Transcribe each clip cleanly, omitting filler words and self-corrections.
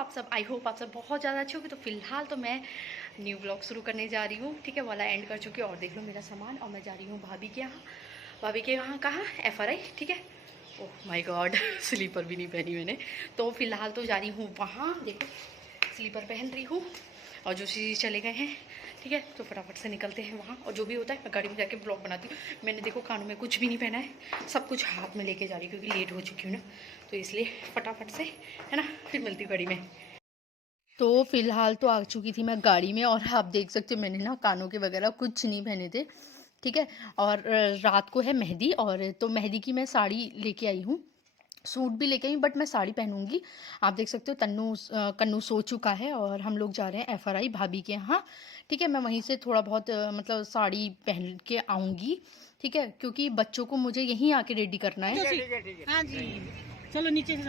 आप सब? I hope आप सब बहुत ज़्यादा अच्छे होगे। तो फिलहाल तो मैं न्यू ब्लॉग शुरू करने जा रही हूँ, ठीक है। वाला एंड कर चुकी हूँ और देख लो मेरा सामान। और मैं जा रही हूँ भाभी के यहाँ। भाभी के यहाँ कहाँ? FRI, ठीक है। ओह माय गॉड स्लीपर भी नहीं पहनी मैंने। तो फिलहाल तो जा रही हूँ वहाँ, देखो स्लीपर पहन रही हूँ और जो चीज़ चले गए हैं, ठीक है। तो फटाफट से निकलते हैं वहाँ और जो भी होता है मैं गाड़ी में जाके ब्लॉग बनाती हूँ। मैंने देखो कानों में कुछ भी नहीं पहना है, सब कुछ हाथ में लेके जा रही हूँ क्योंकि लेट हो चुकी हूँ ना, तो इसलिए फटाफट से, है ना, फिर मिलती हूँ गाड़ी में। तो फिलहाल तो आ चुकी थी मैं गाड़ी में और आप देख सकते हो मैंने ना कानों के वगैरह कुछ नहीं पहने थे, ठीक है। और रात को है मेहंदी, और तो मेहंदी की मैं साड़ी लेके आई हूँ, सूट भी लेके आई हूँ, बट मैं साड़ी पहनूंगी। आप देख सकते हो कन्नू सो चुका है और हम लोग जा रहे हैं FRI भाभी के यहाँ, ठीक है। मैं वहीं से थोड़ा बहुत मतलब साड़ी पहन के आऊँगी, ठीक है, क्योंकि बच्चों को मुझे यहीं आके रेडी करना है। हाँ जी, चलो नीचे से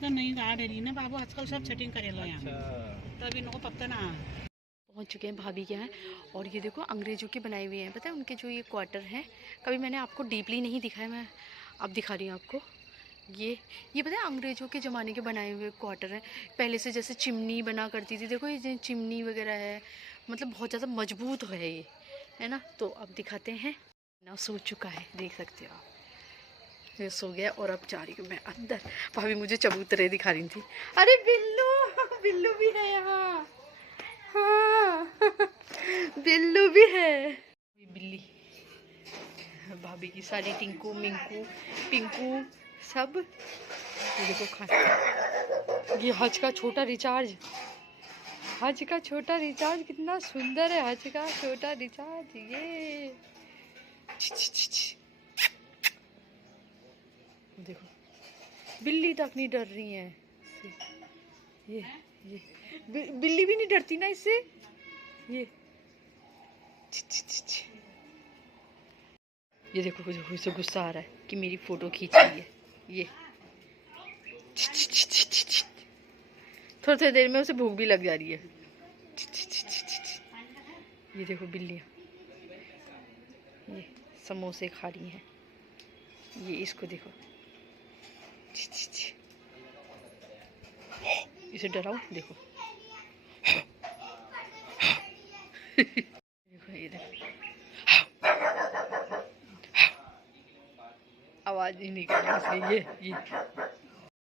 तो नहीं गाड़ रही ना बाबू, आजकल सब सेटिंग करेलो यहाँ, तब इनको पता ना। पहुंच चुके हैं भाभी के यहाँ और ये देखो अंग्रेज़ों के बनाए हुए हैं, पता है उनके जो ये क्वार्टर हैं। कभी मैंने आपको डीपली नहीं दिखाया, मैं अब दिखा रही हूँ आपको। ये पता है अंग्रेज़ों के ज़माने के बनाए हुए क्वार्टर हैं। पहले से जैसे चिमनी बना करती थी, देखो ये चिमनी वगैरह है, मतलब बहुत ज़्यादा मजबूत है ये, है ना। तो अब दिखाते हैं ना, सो चुका है, देख सकते हो आप, ये सो गया। और अब जा रही हूँ मैं अंदर। भाभी मुझे चबूतरे दिखा रही थी। अरे बिल्लू बिल्लू भी है यहाँ, हाँ बिल्लू भी है। बिल्ली, भाभी की सारी टिंकू मिंकू पिंकू सब। ये देखो खाना, ये हज का छोटा रिचार्ज, हज का छोटा रिचार्ज कितना सुंदर है, हज का छोटा रिचार्ज। ये देखो बिल्ली तक नहीं डर रही है। ये बिल्ली भी नहीं डरती ना इससे। ये देखो उसे गुस्सा आ रहा है कि मेरी फोटो खींच रही है। ये थोड़ी थोड़ी देर में उसे भूख भी लग जा रही है। ये देखो बिल्लियाँ, ये समोसे खा रही हैं। ये इसको देखो, इसे डराओ, देखो देखो ये देखो आवाज ही नहीं कर रही इसलिए। ये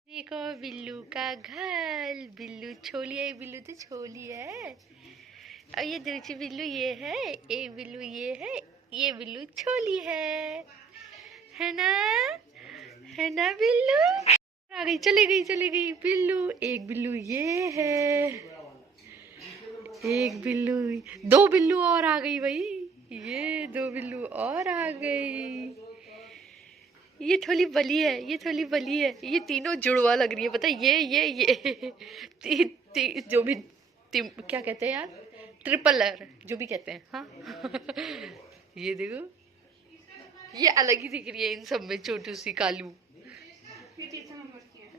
देखो बिल्लू का घर, बिल्लू छोली है, बिल्लू तो छोली है। और ये दूसरी बिल्लू ये है, एक बिल्लू ये बिल्लू छोली है ना, है ना बिल्लू। आ गई, चली गई बिल्लू। एक बिल्लू ये है, एक बिल्लू, दो बिल्लू और आ गई भाई, ये दो बिल्लू और आ गई। ये थोड़ी बली है, ये थोड़ी बली है, ये तीनों जुड़वा लग रही है, पता है। ये जो भी क्या कहते हैं यार, ट्रिपल R जो भी कहते हैं, हाँ ये देखो, ये अलग ही दिख रही है इन सब में, छोटू सी कालू।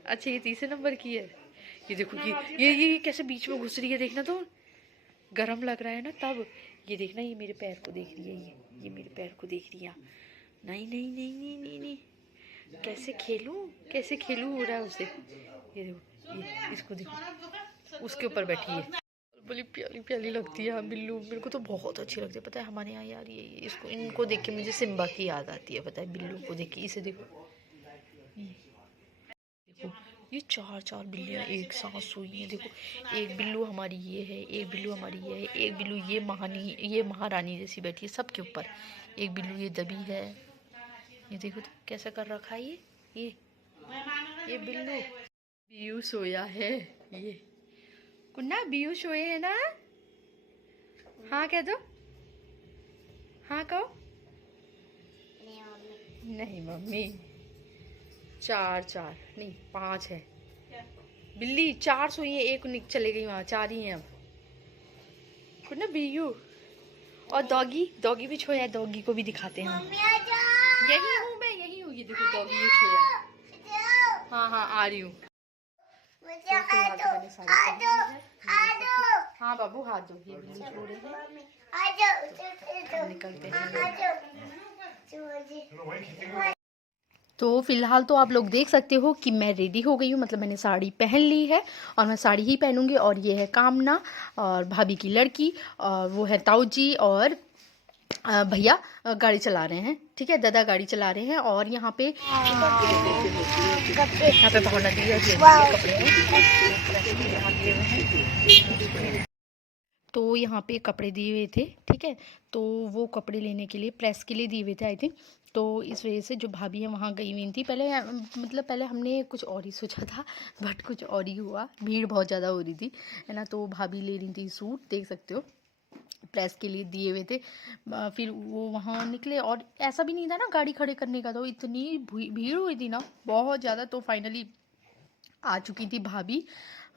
अच्छा ये तीसरे नंबर की है। ये देखो ये कैसे बीच में घुस रही है, देखना तो गरम लग रहा है ना तब। ये देखना, ये मेरे पैर को देख रही है, ये मेरे पैर को देख रही है। नहीं नहीं नहीं नहीं नहीं नहीं, कैसे खेलूं हो रहा है उसे। ये देखो, ये इसको देखो, उसके ऊपर बैठी है, बड़ी प्यारी प्यारी लगती है। हाँ बिल्लू मेरे को तो बहुत अच्छी लगती है, पता है। हमारे यहाँ यार ये इसको, इनको देख के मुझे सिम्बा की याद आती है, पता है, बिल्लू को देख के। इसे देखो, देखो ये चार बिल्लियाँ एक साथ सोई हैं। देखो एक बिल्लू हमारी ये है, एक बिल्लू हमारी ये है, एक बिल्लू ये महारानी जैसी बैठी है सबके ऊपर। एक बिल्लू ये दबी है, ये देखो तो कैसा कर रखा है ये बिल्लू। बियू सोया है, ये कुन्ना बियू सोए है ना, हाँ कह दो, हाँ कहो। नहीं मम्मी, चार नहीं 5 है बिल्ली, 4 सोई है, एक चले गई वहाँ, 4 ही हैं अब। कुन्ना बियू और डॉगी भी सोया है, डॉगी को भी दिखाते हैं हम। यही हूँ, ये देखो डॉगी ये सोया। हाँ आ रही हूँ। हाँ बाबू हाथ दो, ये बिल्ली सो रही है, तो निकलते हैं। तो फ़िलहाल तो आप लोग देख सकते हो कि मैं रेडी हो गई हूँ, मतलब मैंने साड़ी पहन ली है और मैं साड़ी ही पहनूंगी। और ये है कामना और भाभी की लड़की, और वो है ताऊ जी, और भैया गाड़ी चला रहे हैं, ठीक है, दादा गाड़ी चला रहे हैं। और यहाँ पे भावना दी है, कपड़े हैं। तो यहाँ पे कपड़े दिए हुए थे, ठीक है, तो वो कपड़े लेने के लिए प्रेस के लिए दिए हुए थे आई थिंक। तो इस वजह से जो भाभी है वहाँ गई हुई थी पहले, मतलब पहले हमने कुछ और ही सोचा था, बट कुछ और ही हुआ, भीड़ बहुत ज़्यादा हो रही थी, है ना। तो भाभी ले रही थी सूट, देख सकते हो, प्रेस के लिए दिए हुए थे। फिर वो वहाँ निकले और ऐसा भी नहीं था ना गाड़ी खड़े करने का, तो इतनी भीड़ हुई थी ना बहुत ज़्यादा। तो फाइनली आ चुकी थी भाभी।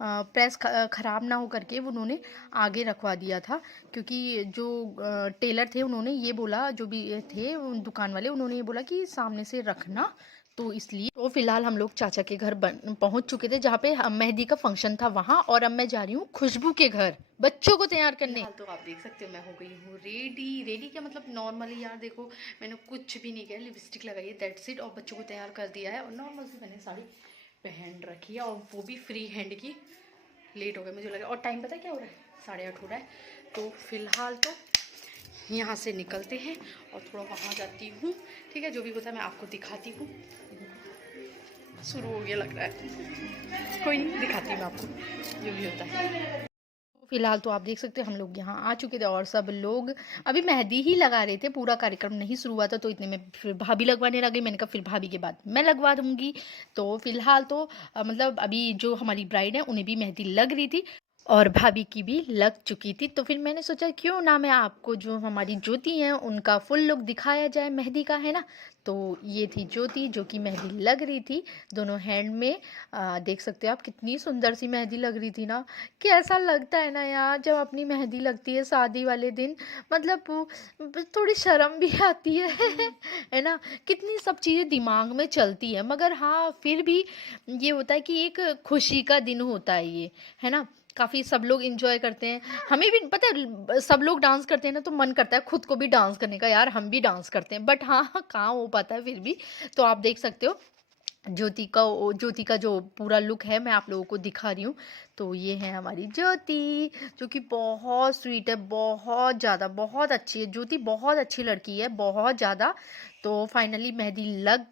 प्रेस ख़राब ना हो करके उन्होंने आगे रखवा दिया था, क्योंकि जो टेलर थे उन्होंने ये बोला, जो भी थे दुकान वाले उन्होंने ये बोला कि सामने से रखना, तो इसलिए। तो फिलहाल हम लोग चाचा के घर पहुंच चुके थे, जहाँ पे मेहंदी का फंक्शन था वहाँ। और अब मैं जा रही हूँ खुशबू के घर बच्चों को तैयार करने। तो आप देख सकते हो मैं हो गई हूँ रेडी। रेडी क्या मतलब नॉर्मली, यार देखो मैंने कुछ भी नहीं किया, लिपस्टिक लगाई है, दैट्स इट, और बच्चों को तैयार कर दिया है। और नॉर्मल से मैंने साड़ी पहन रखी है, और वो भी फ्री हैंड की। लेट हो गया मुझे लगा, और टाइम पता क्या हो रहा है, 8:30 हो रहा है। तो फिलहाल तो यहाँ से निकलते हैं और थोड़ा वहाँ जाती हूँ, ठीक है, जो भी होता है मैं आपको दिखाती हूँ। शुरू हो गया लग रहा है, कोई नहीं, दिखाती हूँ मैं आपको जो भी होता है। फिलहाल तो आप देख सकते हैं हम लोग यहाँ आ चुके थे, और सब लोग अभी मेहंदी ही लगा रहे थे, पूरा कार्यक्रम नहीं शुरू हुआ था। तो इतने में फिर भाभी लगवाने लग गई, मैंने कहा फिर भाभी के बाद मैं लगवा दूंगी। तो फिलहाल तो मतलब अभी जो हमारी ब्राइड है उन्हें भी मेहंदी लग रही थी, और भाभी की भी लग चुकी थी। तो फिर मैंने सोचा क्यों ना मैं आपको जो हमारी ज्योति हैं उनका फुल लुक दिखाया जाए मेहंदी का, है ना। तो ये थी ज्योति जो कि मेहंदी लग रही थी दोनों हैंड में। देख सकते हो आप कितनी सुंदर सी मेहंदी लग रही थी ना। कैसा लगता है ना यार जब अपनी मेहंदी लगती है शादी वाले दिन, मतलब थोड़ी शर्म भी आती है है ना। कितनी सब चीज़ें दिमाग में चलती है, मगर हाँ फिर भी ये होता है कि एक खुशी का दिन होता है ये, है ना। काफ़ी सब लोग इंजॉय करते हैं, हमें भी पता है, सब लोग डांस करते हैं ना, तो मन करता है खुद को भी डांस करने का, यार हम भी डांस करते हैं, बट हाँ कहाँ हो पाता है फिर भी। तो आप देख सकते हो ज्योति का जो पूरा लुक है मैं आप लोगों को दिखा रही हूँ। तो ये है हमारी ज्योति, जो कि बहुत स्वीट है, बहुत ज़्यादा, बहुत अच्छी है ज्योति, बहुत अच्छी लड़की है, बहुत ज़्यादा। तो फाइनली मेहंदी लग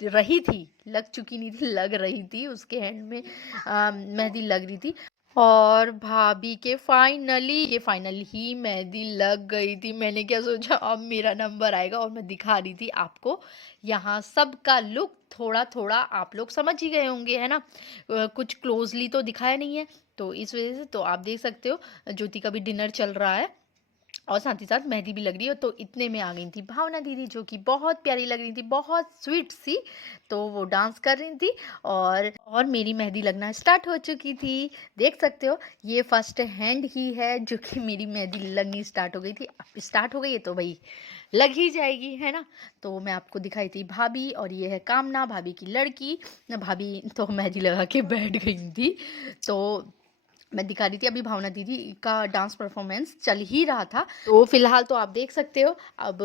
रही थी, लग चुकी नहीं थी, लग रही थी उसके हैंड में, मेहंदी लग रही थी। और भाभी के फाइनली ही मेहंदी लग गई थी। मैंने क्या सोचा अब मेरा नंबर आएगा, और मैं दिखा रही थी आपको यहाँ सबका लुक। थोड़ा थोड़ा आप लोग समझ ही गए होंगे, है ना, कुछ क्लोजली तो दिखाया नहीं है, तो इस वजह से। तो आप देख सकते हो ज्योति का भी डिनर चल रहा है, और साथ ही साथ मेहंदी भी लग रही है। तो इतने में आ गई थी भावना दीदी, जो कि बहुत प्यारी लग रही थी, बहुत स्वीट सी। तो वो डांस कर रही थी, और मेरी मेहंदी लगना स्टार्ट हो चुकी थी। देख सकते हो ये फर्स्ट हैंड ही है जो कि मेरी मेहंदी लगनी स्टार्ट हो गई थी। अब स्टार्ट हो गई है तो भाई लग ही जाएगी, है ना। तो मैं आपको दिखाई थी भाभी, और ये है कामना भाभी की लड़की। भाभी तो मेहंदी लगा के बैठ गई थी, तो मैं दिखा रही थी। अभी भावना दीदी का डांस परफॉर्मेंस चल ही रहा था। तो फिलहाल तो आप देख सकते हो अब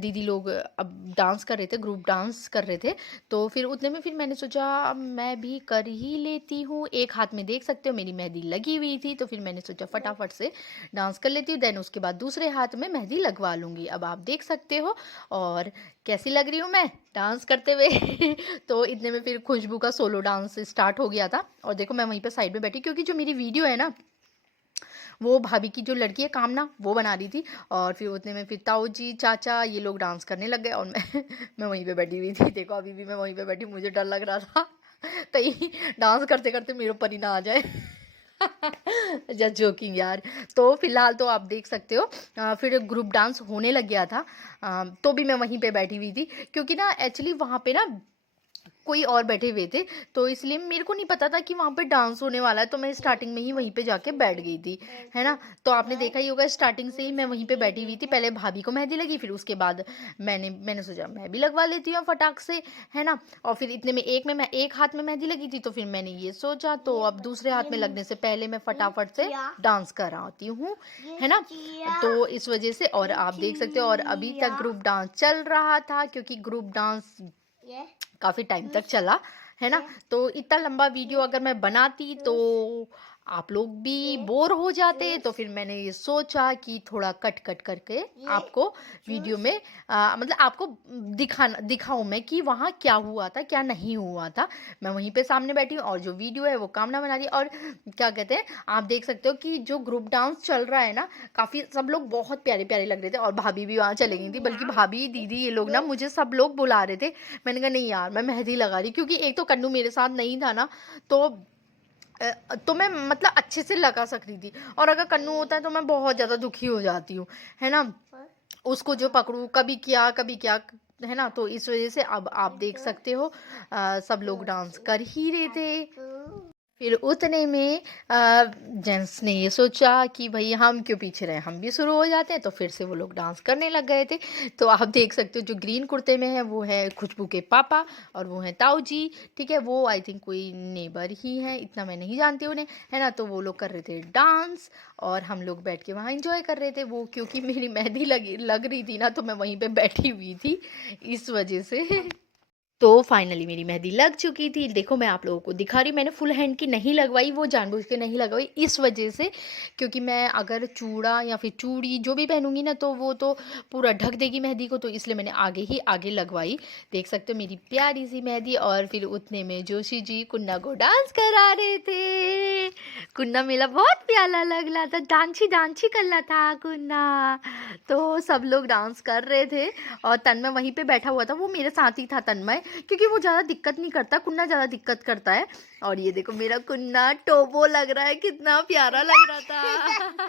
दीदी लोग अब डांस कर रहे थे, ग्रुप डांस कर रहे थे। तो फिर उतने में फिर मैंने सोचा अब मैं भी कर ही लेती हूँ। एक हाथ में देख सकते हो मेरी मेहंदी लगी हुई थी, तो फिर मैंने सोचा फटाफट से डांस कर लेती हूँ, देन उसके बाद दूसरे हाथ में मेहंदी लगवा लूँगी। अब आप देख सकते हो और कैसी लग रही हूँ मैं डांस करते हुए तो इतने में फिर खुशबू का सोलो डांस स्टार्ट हो गया था। और देखो मैं वहीं पे साइड में बैठी, क्योंकि जो मेरी वीडियो है ना वो भाभी की जो लड़की है कामना वो बना रही थी। और फिर उतने में फिर ताऊ जी चाचा ये लोग डांस करने लग गए, और मैं वहीं पे बैठी हुई थी। देखो अभी भी मैं वहीं पे बैठी, मुझे डर लग रहा था कहीं डांस करते करते मेरे ऊपर ही ना आ जाए जस्ट जोकिंग यार। तो फिलहाल तो आप देख सकते हो फिर ग्रुप डांस होने लग गया था। तो भी मैं वहीं पे बैठी हुई थी, क्योंकि ना एक्चुअली वहाँ पे ना कोई और बैठे हुए थे, तो इसलिए मेरे को नहीं पता था कि वहाँ पे डांस होने वाला है। तो मैं स्टार्टिंग में ही वहीं पे जाके बैठ गई थी, है ना। तो आपने देखा ही होगा स्टार्टिंग से ही मैं वहीं पे बैठी हुई थी। पहले भाभी को मेहंदी लगी, फिर उसके बाद मैंने सोचा मैं भी लगवा लेती हूँ फटाक से, है ना। और फिर इतने में मैं एक हाथ में मेहंदी लगी थी, तो फिर मैंने ये सोचा तो अब दूसरे हाथ में लगने से पहले मैं फटाफट से डांस कराती हूँ, है ना। तो इस वजह से, और आप देख सकते हो, और अभी तक ग्रुप डांस चल रहा था, क्योंकि ग्रुप डांस काफ़ी टाइम तक चला, है ना। तो इतना लंबा वीडियो अगर मैं बनाती तो आप लोग भी बोर हो जाते, तो फिर मैंने ये सोचा कि थोड़ा कट कट करके आपको वीडियो में मतलब आपको दिखाऊं मैं कि वहाँ क्या हुआ था क्या नहीं हुआ था। मैं वहीं पे सामने बैठी हूँ और जो वीडियो है वो कामना बना रही है। और क्या कहते हैं, आप देख सकते हो कि जो ग्रुप डांस चल रहा है ना, काफ़ी सब लोग बहुत प्यारे प्यारे लग रहे थे और भाभी भी वहाँ चले गई थी। बल्कि भाभी दीदी ये लोग ना मुझे सब लोग बुला रहे थे। मैंने कहा नहीं यार मैं मेहंदी लगा रही, क्योंकि एक तो कन्नू मेरे साथ नहीं था ना, तो मैं मतलब अच्छे से लगा सक रही थी। और अगर कन्नू होता है तो मैं बहुत ज़्यादा दुखी हो जाती हूँ, है ना। उसको जो पकड़ूँ कभी क्या, है ना। तो इस वजह से अब आप देख सकते हो सब लोग डांस कर ही रहे थे। फिर उतने में जेंट्स ने ये सोचा कि भाई हम क्यों पीछे रहे, हम भी शुरू हो जाते हैं। तो फिर से वो लोग डांस करने लग गए थे। तो आप देख सकते हो जो ग्रीन कुर्ते में है वो है खुशबू के पापा और वो है ताऊ जी, ठीक है। वो आई थिंक कोई नेबर ही है, इतना मैं नहीं जानती उन्हें, है ना। तो वो लोग कर रहे थे डांस और हम लोग बैठ के वहाँ इंजॉय कर रहे थे। वो क्योंकि मेरी मेहंदी लग रही थी ना, तो मैं वहीं पर बैठी हुई थी इस वजह से। तो फाइनली मेरी मेहंदी लग चुकी थी। देखो मैं आप लोगों को दिखा रही हूँ, मैंने फुल हैंड की नहीं लगवाई, वो जानबूझ के नहीं लगवाई इस वजह से, क्योंकि मैं अगर चूड़ा या फिर चूड़ी जो भी पहनूंगी ना तो वो तो पूरा ढक देगी मेहंदी को। तो इसलिए मैंने आगे लगवाई। देख सकते हो मेरी प्यारी सी मेहंदी। और फिर उतने में जोशी जी कुन्ना को डांस करा रहे थे। कुन्ना मेरा बहुत प्यारा लग रहा था, डांसी डांसी कर रहा था कुन्ना। तो सब लोग डांस कर रहे थे और तन्मय वहीं पे बैठा हुआ था, वो मेरे साथ ही था तन्मय, क्योंकि वो ज़्यादा दिक्कत नहीं करता, कुन्ना ज़्यादा दिक्कत करता है। और ये देखो मेरा कुन्ना टोबो लग रहा है, कितना प्यारा लग रहा था।